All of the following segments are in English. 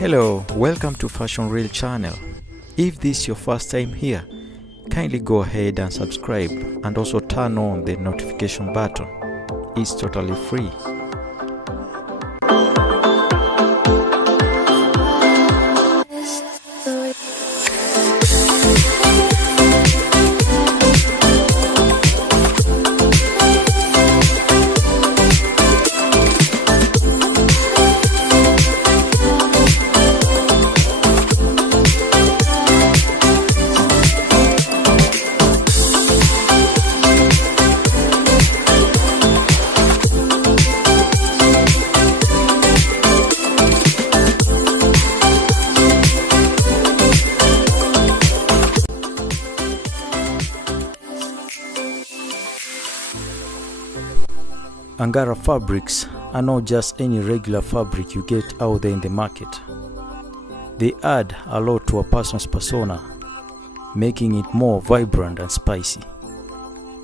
Hello, welcome to Fashion Reel channel. If this is your first time here, kindly go ahead and subscribe and also turn on the notification button. It's totally free. Ankara fabrics are not just any regular fabric you get out there in the market. They add a lot to a person's persona, making it more vibrant and spicy.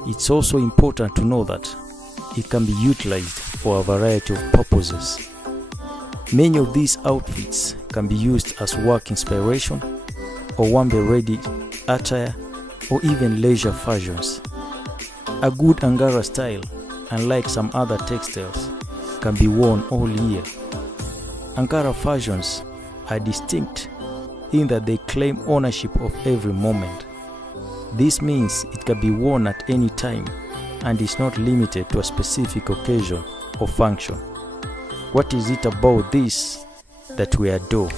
It's also important to know that it can be utilized for a variety of purposes. Many of these outfits can be used as work inspiration or one-day-ready attire or even leisure fashions. A good Ankara style, unlike some other textiles, can be worn all year. Ankara fashions are distinct in that they claim ownership of every moment. This means it can be worn at any time and is not limited to a specific occasion or function. What is it about this that we adore?